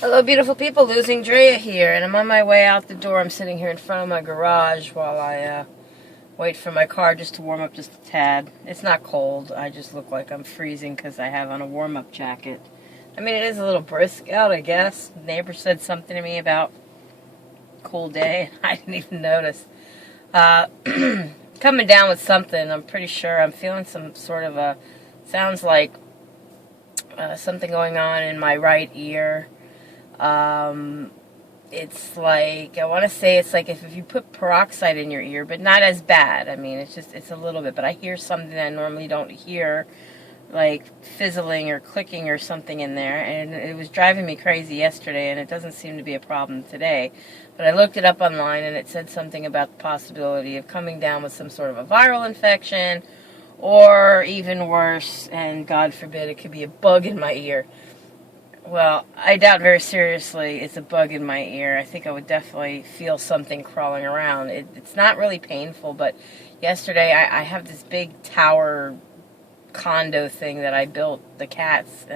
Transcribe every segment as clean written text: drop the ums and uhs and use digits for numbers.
Hello, beautiful people. Losing Drea here, and I'm on my way out the door. I'm sitting here in front of my garage while I wait for my car just to warm up just a tad. It's not cold. I just look like I'm freezing because I have on a warm-up jacket. I mean, it is a little brisk out, I guess. The neighbor said something to me about cool day, and I didn't even notice. Uh, coming down with something, I'm pretty sure. I'm feeling some sort of sounds like something going on in my right ear. It's like, I want to say it's like if you put peroxide in your ear, but not as bad. I mean, it's a little bit, but I hear something I normally don't hear, like fizzling or clicking or something in there, and it was driving me crazy yesterday, and it doesn't seem to be a problem today. But I looked it up online, and it said something about the possibility of coming down with some sort of a viral infection, or even worse, and God forbid, it could be a bug in my ear. Well, I doubt very seriously it's a bug in my ear. I think I would definitely feel something crawling around. It's not really painful, but yesterday I have this big tower condo thing that I built, the cats.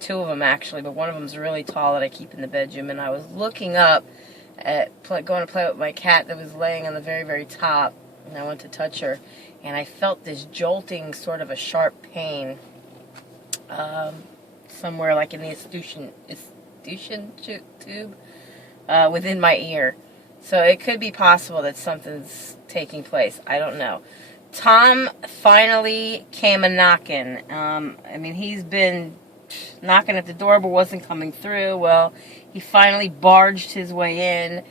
Two of them actually, but one of them's really tall that I keep in the bedroom. And I was looking up at going to play with my cat that was laying on the very, very top, and I went to touch her, and I felt this jolting, sort of a sharp pain. Somewhere like in the escutcheon tube within my ear. So it could be possible that something's taking place. I don't know. Tom finally came a-knocking. I mean, he's been knocking at the door but wasn't coming through. Well, he finally barged his way in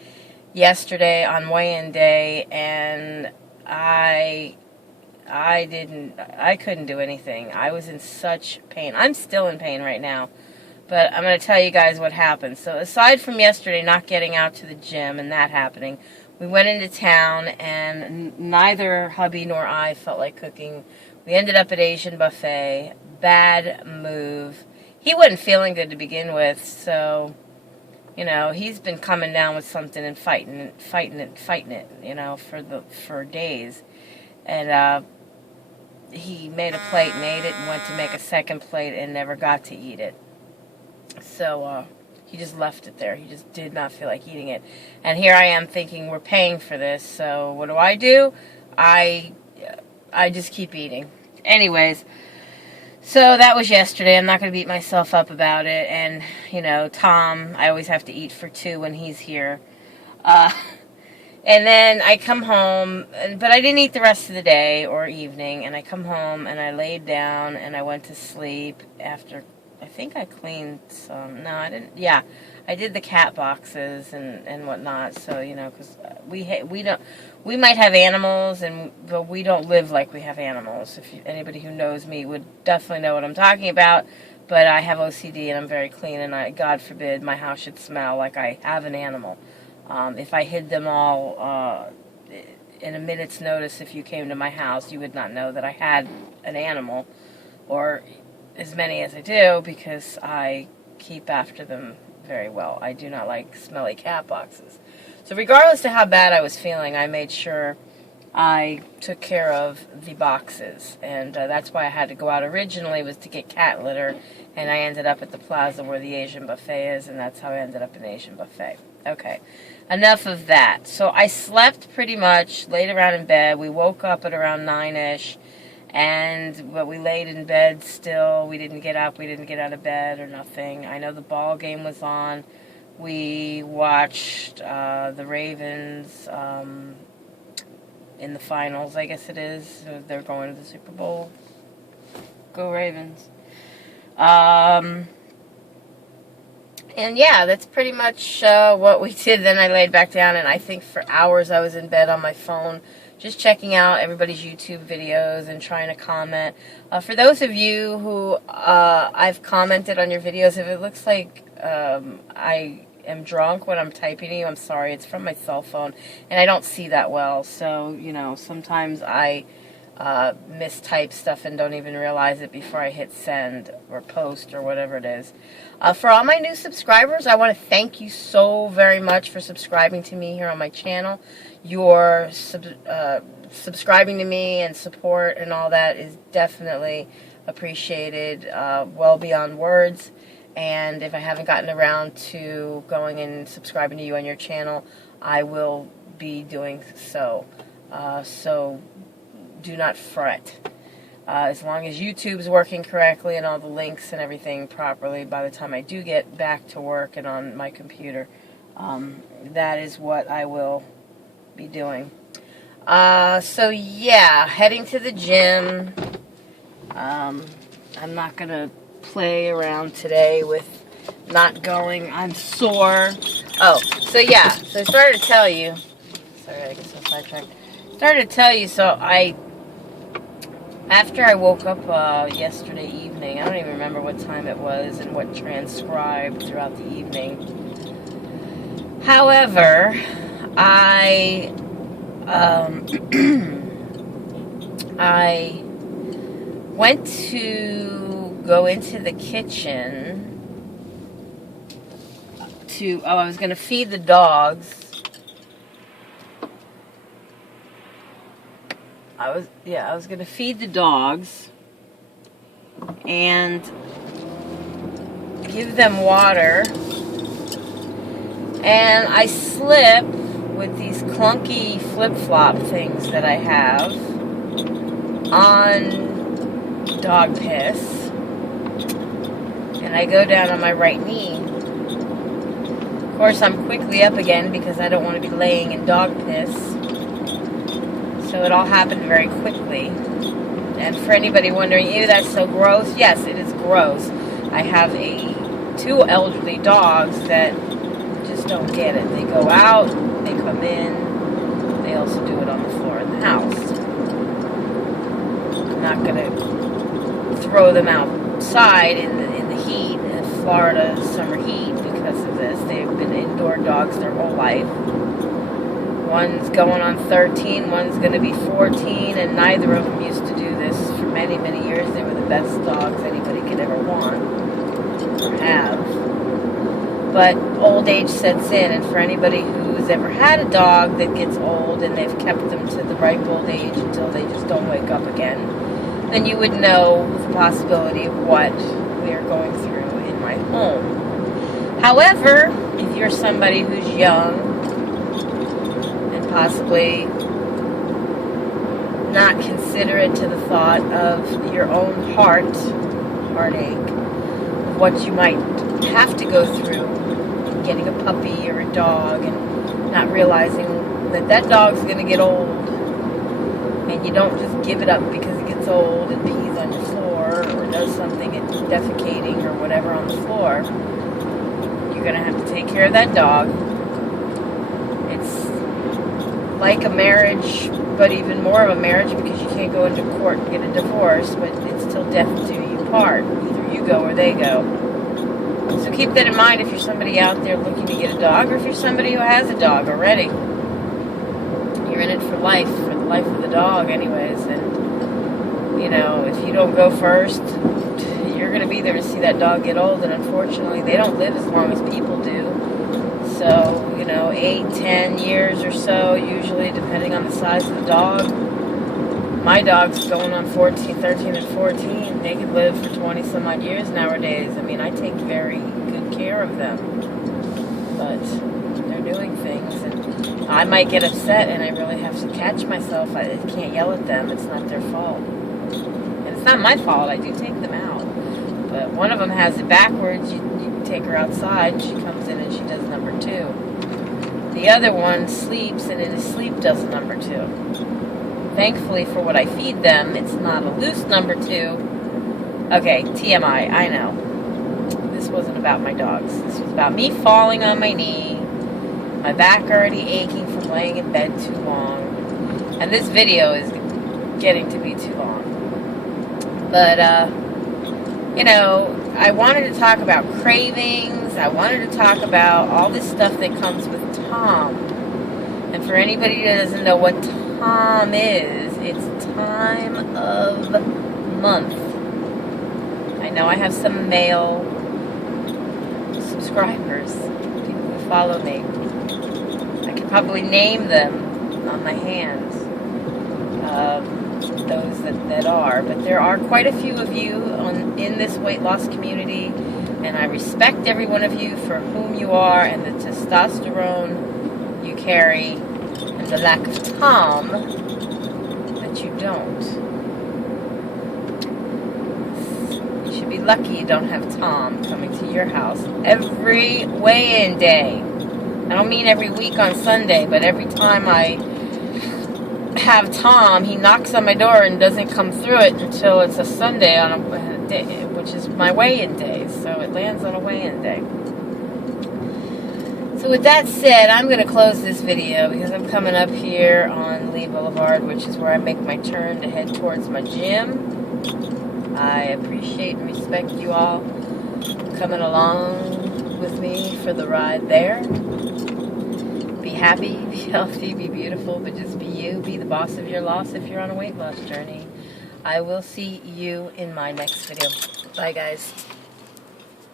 yesterday on weigh-in day, and I couldn't do anything. I was in such pain. I'm still in pain right now, but I'm going to tell you guys what happened. So aside from yesterday not getting out to the gym and that happening, we went into town, and neither hubby nor I felt like cooking. We ended up at Asian Buffet. Bad move. He wasn't feeling good to begin with, so, you know, he's been coming down with something and fighting it, you know, for days. And he made a plate and ate it, and went to make a second plate and never got to eat it. So he just left it there. He just did not feel like eating it. And here I am thinking we're paying for this, so what do? I just keep eating. Anyways, so that was yesterday. I'm not going to beat myself up about it. And, you know, Tom, I always have to eat for two when he's here. And then I come home, but I didn't eat the rest of the day or evening, and I come home and I laid down and I went to sleep after, I think I cleaned some, no I didn't, yeah, I did the cat boxes and whatnot, so, you know, because we might have animals, but we don't live like we have animals. Anybody who knows me would definitely know what I'm talking about, but I have OCD and I'm very clean, and God forbid my house should smell like I have an animal. If I hid them all in a minute's notice, if you came to my house, you would not know that I had an animal, or as many as I do, because I keep after them very well. I do not like smelly cat boxes. So regardless to how bad I was feeling, I made sure I took care of the boxes, and that's why I had to go out originally, was to get cat litter, and I ended up at the plaza where the Asian Buffet is, and that's how I ended up in Asian Buffet. Okay, enough of that. So I slept pretty much, laid around in bed. We woke up at around 9-ish, but we laid in bed still. We didn't get up. We didn't get out of bed or nothing. I know the ball game was on. We watched the Ravens in the finals, I guess it is. So they're going to the Super Bowl. Go Ravens. And yeah, that's pretty much what we did. Then I laid back down, and I think for hours I was in bed on my phone, just checking out everybody's YouTube videos and trying to comment. For those of you who I've commented on your videos, if it looks like I am drunk when I'm typing to you, I'm sorry. It's from my cell phone, and I don't see that well. So, you know, sometimes I mistype stuff and don't even realize it before I hit send or post or whatever it is. For all my new subscribers, I want to thank you so very much for subscribing to me here on my channel. Your subscribing to me and support and all that is definitely appreciated, well beyond words. And if I haven't gotten around to going and subscribing to you on your channel, I will be doing so. So do not fret. As long as YouTube's working correctly and all the links and everything properly, by the time I do get back to work and on my computer, that is what I will be doing. So yeah, heading to the gym. I'm not going to play around today with not going. I'm sore. Oh, so yeah. So I started to tell you. Sorry, I get so sidetracked. Started to tell you, so after I woke up yesterday evening, I don't even remember what time it was and what transcribed throughout the evening. However, I went to go into the kitchen I was going to feed the dogs. I was going to feed the dogs and give them water. And I slip with these clunky flip-flop things that I have on dog piss. And I go down on my right knee. Of course, I'm quickly up again because I don't want to be laying in dog piss. So it all happened very quickly. And for anybody wondering, ew, that's so gross. Yes, it is gross. I have two elderly dogs that just don't get it. They go out, they come in, they also do it on the floor in the house. I'm not going to throw them outside in the heat, in the Florida summer heat because of this. They've been indoor dogs their whole life. One's going on 13, one's going to be 14, and neither of them used to do this for many, many years. They were the best dogs anybody could ever want or have. But old age sets in, and for anybody who's ever had a dog that gets old and they've kept them to the ripe old age until they just don't wake up again, then you would know the possibility of what we are going through in my home. However, if you're somebody who's young, possibly not considerate to the thought of your own heartache, of what you might have to go through getting a puppy or a dog and not realizing that dog's going to get old, and you don't just give it up because it gets old and pees on your floor or does something, it's defecating or whatever on the floor. You're going to have to take care of that dog. It's like a marriage, but even more of a marriage because you can't go into court and get a divorce, but it's till death do you part. Either you go or they go. So keep that in mind if you're somebody out there looking to get a dog, or if you're somebody who has a dog already. You're in it for the life of the dog anyways, and you know, if you don't go first, you're going to be there to see that dog get old, and unfortunately they don't live as long as people do. So, 8, 10 years or so, usually, depending on the size of the dog. My dog's going on 13 and 14. They could live for 20 some odd years nowadays. I mean, I take very good care of them. But they're doing things, and I might get upset, and I really have to catch myself. I can't yell at them. It's not their fault. And it's not my fault. I do take them out. But one of them has it backwards. You take her outside, and she comes in and she does number 2. The other one sleeps, and in his sleep does a number 2. Thankfully for what I feed them, it's not a loose number 2. Okay, TMI, I know. This wasn't about my dogs. This was about me falling on my knee, my back already aching from laying in bed too long, and this video is getting to be too long. But, I wanted to talk about cravings. I wanted to talk about all this stuff that comes with Tom. And for anybody who doesn't know what Tom is, it's time of month. I know I have some male subscribers, people who follow me. I could probably name them on my hands. Those that are, but there are quite a few of you in this weight loss community And I respect every one of you for whom you are and the testosterone you carry and the lack of Tom that you don't. You should be lucky you don't have Tom coming to your house every weigh-in day. I don't mean every week on Sunday, but every time I have Tom, he knocks on my door and doesn't come through it until it's a Sunday on a day, which is my weigh-in day. So it lands on a weigh-in day. So with that said, I'm going to close this video because I'm coming up here on Lee Boulevard, which is where I make my turn to head towards my gym. I appreciate and respect you all coming along with me for the ride there. Be happy, be healthy, be beautiful, but just be you. Be the boss of your loss if you're on a weight loss journey. I will see you in my next video. Bye, guys.